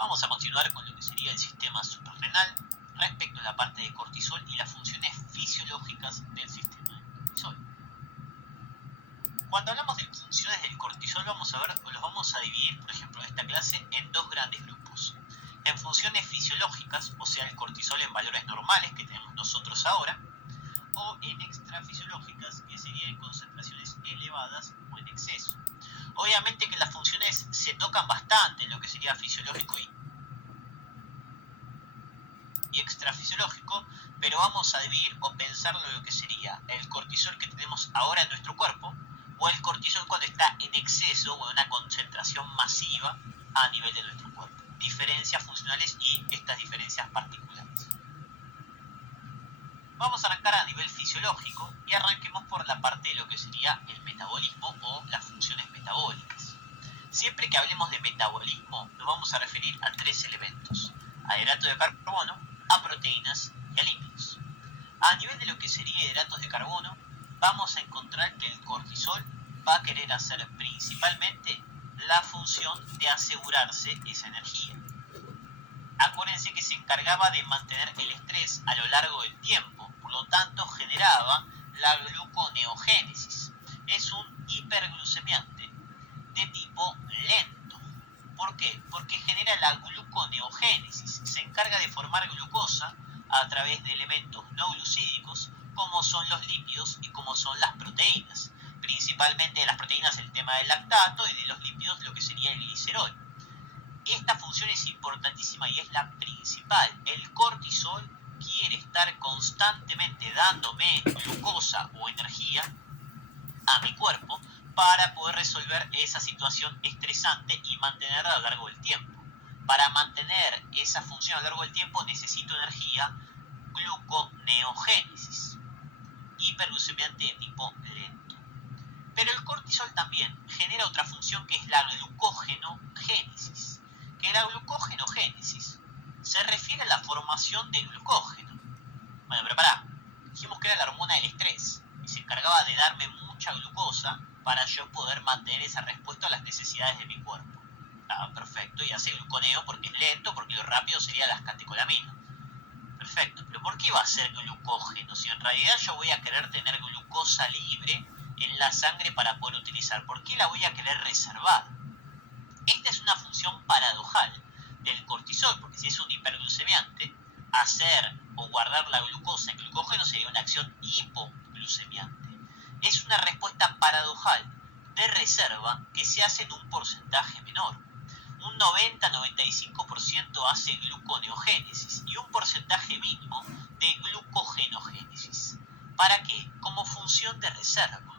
Vamos a continuar con lo que sería el sistema suprarrenal respecto a la parte de cortisol y las funciones fisiológicas del sistema de cortisol. Cuando hablamos de funciones del cortisol los vamos a dividir, por ejemplo, en esta clase en dos grandes grupos. En funciones fisiológicas, o sea, el cortisol en valores normales que tenemos nosotros ahora, o en extrafisiológicas, que serían en concentraciones elevadas o en exceso. Obviamente que las funciones se tocan bastante en lo que sería fisiológico y extrafisiológico, pero vamos a dividir o pensarlo en lo que sería el cortisol que tenemos ahora en nuestro cuerpo o el cortisol cuando está en exceso o en una concentración masiva a nivel de nuestro cuerpo. Diferencias funcionales y estas diferencias particulares. Vamos a arrancar a nivel fisiológico y arranquemos por la parte de lo que sería el metabolismo o las funciones metabólicas. Siempre que hablemos de metabolismo nos vamos a referir a tres elementos: a hidratos de carbono, a proteínas y a lípidos. A nivel de lo que sería hidratos de carbono, vamos a encontrar que el cortisol va a querer hacer principalmente la función de asegurarse esa energía. Acuérdense que se encargaba de mantener el estrés a lo largo del tiempo, por lo tanto generaba la gluconeogénesis. Es un hiperglucemiante de tipo lento. ¿Por qué? Porque genera la gluconeogénesis, se encarga de formar glucosa a través de elementos no glucídicos como son los lípidos y como son las proteínas. Principalmente de las proteínas el tema del lactato y de los lípidos lo que sería el glicerol. Esta función es importantísima y es la principal. El cortisol quiere estar constantemente dándome glucosa o energía a mi cuerpo para poder resolver esa situación estresante y mantenerla a lo largo del tiempo. Para mantener esa función a lo largo del tiempo necesito energía, gluconeogénesis, hiperglucemiante de tipo lento. Pero el cortisol también genera otra función que es la glucógenogénesis. Que la glucogenogénesis se refiere a la formación de glucógeno. Bueno, pero pará, dijimos que era la hormona del estrés y se encargaba de darme mucha glucosa para yo poder mantener esa respuesta a las necesidades de mi cuerpo. Perfecto, y hace gluconeo porque es lento, porque lo rápido sería las catecolaminas. Perfecto, pero ¿por qué va a ser glucógeno? Si en realidad yo voy a querer tener glucosa libre en la sangre para poder utilizar, ¿por qué la voy a querer reservar? Esta es una función paradojal del cortisol, porque si es un hiperglucemiante, hacer o guardar la glucosa en glucógeno sería una acción hipoglucemiante. Es una respuesta paradojal de reserva que se hace en un porcentaje menor. Un 90-95% hace gluconeogénesis y un porcentaje mínimo de glucogenogénesis. ¿Para qué? Como función de reserva.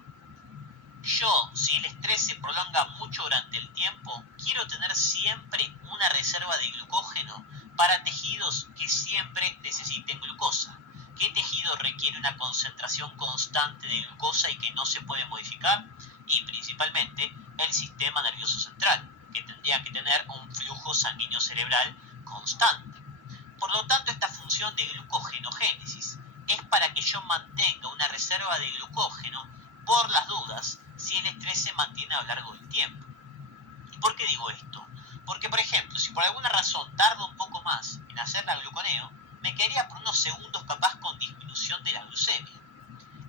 Yo, si el estrés se prolonga mucho durante el tiempo, quiero tener siempre una reserva de glucógeno para tejidos que siempre necesiten glucosa. ¿Qué tejido requiere una concentración constante de glucosa y que no se puede modificar? Y principalmente el sistema nervioso central, que tendría que tener un flujo sanguíneo cerebral constante. Por lo tanto, esta función de glucogenogénesis es para que yo mantenga una reserva de glucógeno por las dudas si el estrés se mantiene a lo largo del tiempo. ¿Y por qué digo esto? Porque, por ejemplo, si por alguna razón tardo un poco más en hacer la gluconeo, me quedaría por unos segundos capaz con disminución de la glucemia.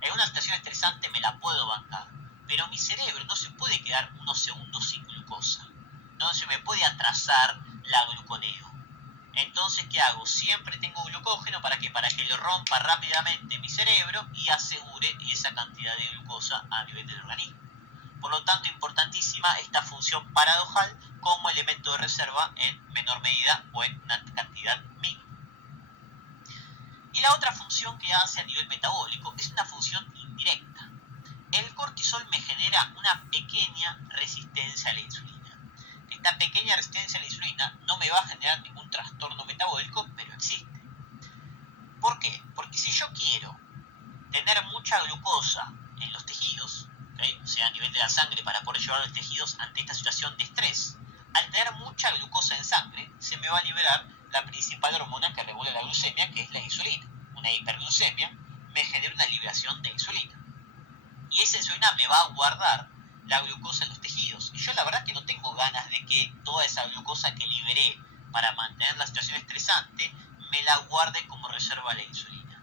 En una situación estresante me la puedo bancar, pero mi cerebro no se puede quedar unos segundos sin glucosa. No se me puede atrasar la gluconeo. Entonces, ¿qué hago? Siempre tengo glucógeno para que lo rompa rápidamente mi cerebro y asegure esa cantidad de glucosa a nivel del organismo. Por lo tanto, importantísima esta función paradojal como elemento de reserva en menor medida o en una cantidad mínima. Y la otra función que hace a nivel metabólico es una función indirecta. El cortisol me genera una pequeña resistencia a la insulina. Esta pequeña resistencia a la insulina no me va a generar ningún trastorno metabólico, pero existe. ¿Por qué? Porque si yo quiero tener mucha glucosa en los tejidos, ¿okay? O sea, a nivel de la sangre para poder llevar los tejidos ante esta situación de estrés, al tener mucha glucosa en sangre, se me va a liberar la principal hormona que regula la glucemia, que es la insulina. Una hiperglucemia me genera una liberación de insulina. Y esa insulina me va a guardar la glucosa en los tejidos. Y yo la verdad que no tengo ganas de que toda esa glucosa que liberé para mantener la situación estresante, me la guarde como reserva la insulina.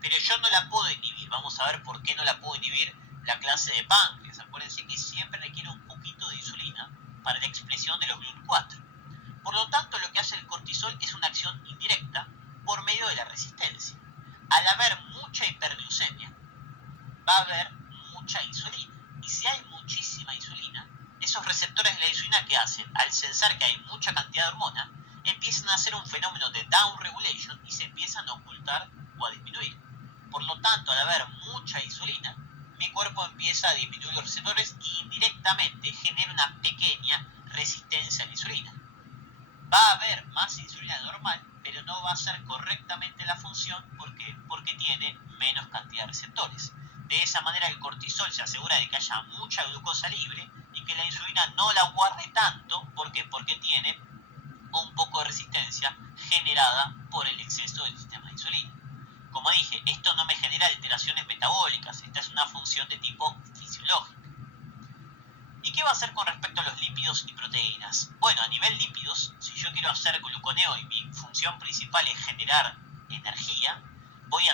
Pero yo no la puedo inhibir. Vamos a ver por qué no la puedo inhibir la clase de páncreas. Acuérdense que siempre requiere un poquito de insulina para la expresión de los GLUT4. Por lo tanto, lo que hace el cortisol es una acción indirecta por medio de la resistencia. Al haber mucha hiperglucemia, va a haber mucha insulina. Y si hay muchísima insulina, esos receptores de la insulina, ¿qué hacen? Al sensar que hay mucha cantidad de hormona, empiezan a hacer un fenómeno de down regulation y se empiezan a ocultar o a disminuir. Por lo tanto, al haber mucha insulina, mi cuerpo empieza a disminuir los receptores y indirectamente genera una pequeña resistencia a la insulina. Va a haber más insulina normal, pero no va a hacer correctamente la función porque tiene menos cantidad de receptores. De esa manera el cortisol se asegura de que haya mucha glucosa libre y que la insulina no la guarde tanto. ¿Por qué? Porque tiene un poco de resistencia generada por el exceso del sistema de insulina. Como dije, esto no me genera alteraciones metabólicas, esta es una función de tipo fisiológico. ¿Y qué va a hacer con respecto a los lípidos y proteínas? Bueno, a nivel lípidos, si yo quiero hacer gluconeo y mi función principal es generar energía, voy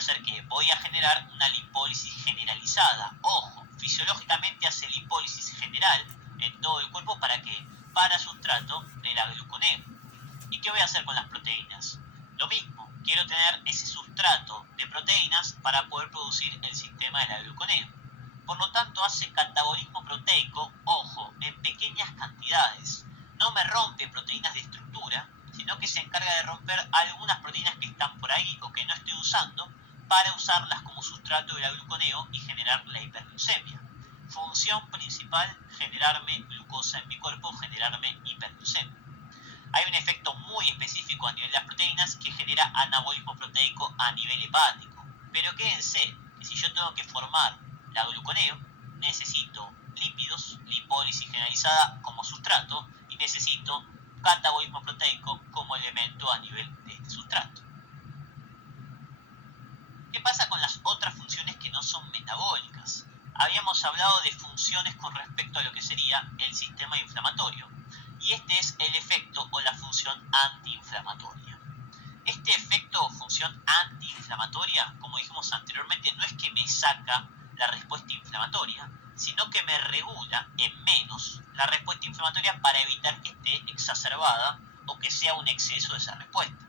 a generar una lipólisis generalizada. Ojo, fisiológicamente hace lipólisis general en todo el cuerpo. ¿Para qué? Para sustrato de la gluconeo. ¿Y qué voy a hacer con las proteínas? Lo mismo, quiero tener ese sustrato de proteínas para poder producir el sistema de la gluconeo. Por lo tanto, hace catabolismo proteico, ojo, en pequeñas cantidades. No me rompe proteínas de estructura, sino que se encarga de romper algunas proteínas que están por ahí o que no estoy usando para usarlas como sustrato de la gluconeo y generar la hiperglucemia. Función principal, generarme glucosa en mi cuerpo, generarme hiperglucemia. Hay un efecto muy específico a nivel de las proteínas que genera anabolismo proteico a nivel hepático. Pero quédense que si yo tengo que formar la gluconeo, necesito lípidos, lipólisis generalizada como sustrato y necesito catabolismo proteico como elemento a nivel de este sustrato. ¿Qué pasa con las otras funciones que no son metabólicas? Habíamos hablado de funciones con respecto a lo que sería el sistema inflamatorio, y este es el efecto o la función antiinflamatoria. Este efecto o función antiinflamatoria, como dijimos anteriormente, no es que me saca la respuesta inflamatoria, sino que me regula en menos la respuesta inflamatoria para evitar que esté exacerbada o que sea un exceso de esa respuesta.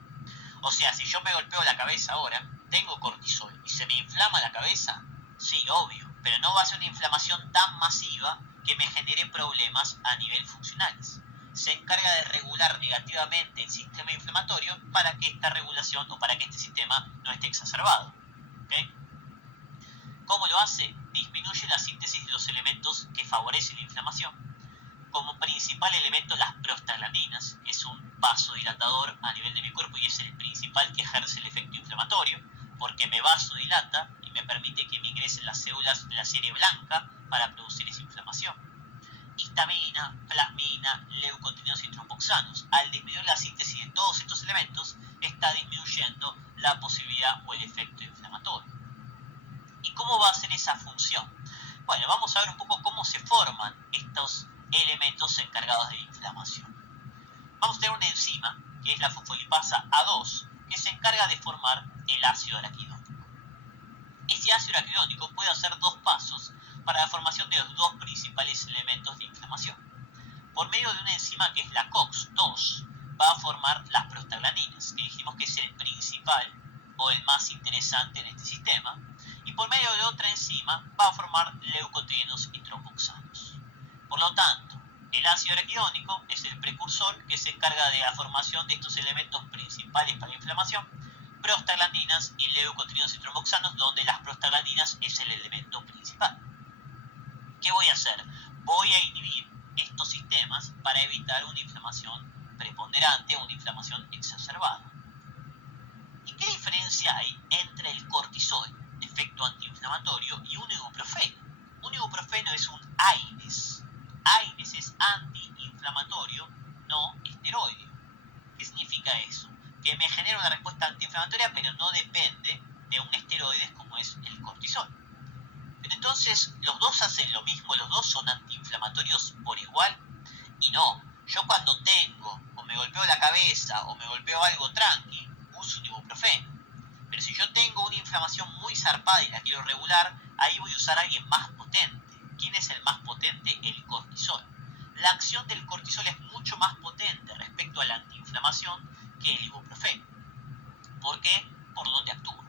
O sea, si yo me golpeo la cabeza ahora, tengo cortisol y se me inflama la cabeza, sí, obvio, pero no va a ser una inflamación tan masiva que me genere problemas a nivel funcionales. Se encarga de regular negativamente el sistema inflamatorio para que esta regulación o para que este sistema no esté exacerbado. ¿Okay? ¿Cómo lo hace? Disminuye la síntesis de los elementos que favorecen la inflamación. Como principal elemento las prostaglandinas, que es un vasodilatador a nivel de mi cuerpo y es el principal que ejerce el efecto inflamatorio, porque me vasodilata y me permite que me ingresen las células de la serie blanca para producir esa inflamación. Histamina, plasmina, leucotrienos y tromboxanos. Al disminuir la síntesis de todos estos elementos, está disminuyendo la posibilidad o el efecto inflamatorio. ¿Y cómo va a ser esa función? Bueno, vamos a ver un poco cómo se forman estos elementos encargados de la inflamación. Vamos a tener una enzima, que es la fosfolipasa A2, que se encarga de formar el ácido araquidónico. Ese ácido araquidónico puede hacer dos pasos para la formación de los dos principales elementos de inflamación. Por medio de una enzima que es la COX-2, va a formar las prostaglandinas, que dijimos que es el principal o el más interesante en este sistema, y por medio de otra enzima va a formar leucotrienos y tromboxanos. Por lo tanto, el ácido araquidónico es el precursor que se encarga de la formación de estos elementos principales para la inflamación, prostaglandinas y leucotrienos y tromboxanos, donde las prostaglandinas es el elemento principal. ¿Qué voy a hacer? Voy a inhibir estos sistemas para evitar una inflamación preponderante o una inflamación exacerbada. ¿Y qué diferencia hay entre el cortisol, efecto antiinflamatorio, y un ibuprofeno? Un ibuprofeno es un AINES. AINES es antiinflamatorio, no esteroideo. ¿Qué significa eso? Que me genera una respuesta antiinflamatoria, pero no depende de un esteroide como es el cortisol. Pero entonces, ¿los dos hacen lo mismo? ¿Los dos son antiinflamatorios por igual? Y no. Yo cuando tengo o me golpeo la cabeza cabeza o me golpeo algo tranqui, uso un ibuprofeno. Pero si yo tengo una inflamación muy zarpada y la quiero regular, ahí voy a usar a alguien más potente. ¿Quién es el más potente? El cortisol. La acción del cortisol es mucho más potente respecto a la antiinflamación que el ibuprofeno. ¿Por qué? Por dónde actúa.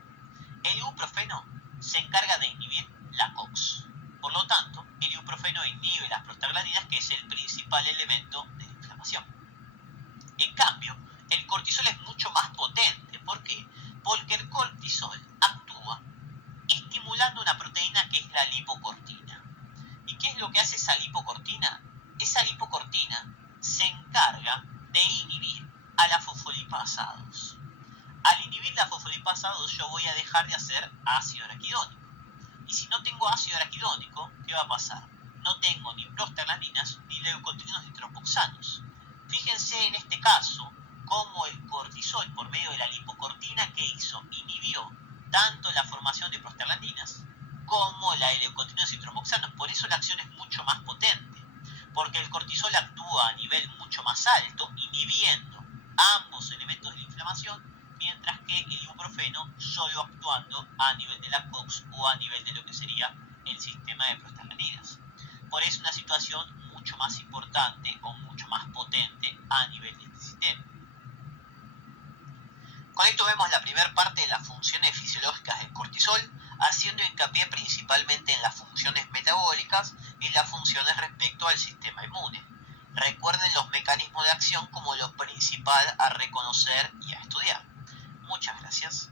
El ibuprofeno se encarga de inhibir la COX. Por lo tanto, el ibuprofeno inhibe las prostaglandinas, que es el principal elemento de la inflamación. En cambio, el cortisol es mucho más potente. ¿Por qué? Porque el cortisol actúa estimulando una proteína que es la lipocortina. ¿Y qué es lo que hace esa lipocortina? Esa lipocortina se encarga de inhibir a la fosfolipasa 2. Al inhibir la fosfolipasa 2 yo voy a dejar de hacer ácido araquidónico. Y si no tengo ácido araquidónico, ¿qué va a pasar? No tengo ni prostaglandinas ni leucotrienos ni tromboxanos. Fíjense en este caso cómo el cortisol, por medio de la lipocortina que hizo, inhibió tanto la formación de prostaglandinas como la de leucotrienos y tromboxanos. Por eso la acción es mucho más potente, porque el cortisol actúa a nivel mucho más alto, inhibiendo ambos elementos de la inflamación, mientras que el ibuprofeno solo actuando a nivel de la COX o a nivel de lo que sería el sistema de prostaglandinas. Por eso una situación mucho más importante o mucho más potente a nivel de este sistema. Con esto vemos la primera parte de las funciones fisiológicas del cortisol, haciendo hincapié principalmente en las funciones metabólicas y las funciones respecto al sistema inmune. Recuerden los mecanismos de acción como lo principal a reconocer y a estudiar. Muchas gracias.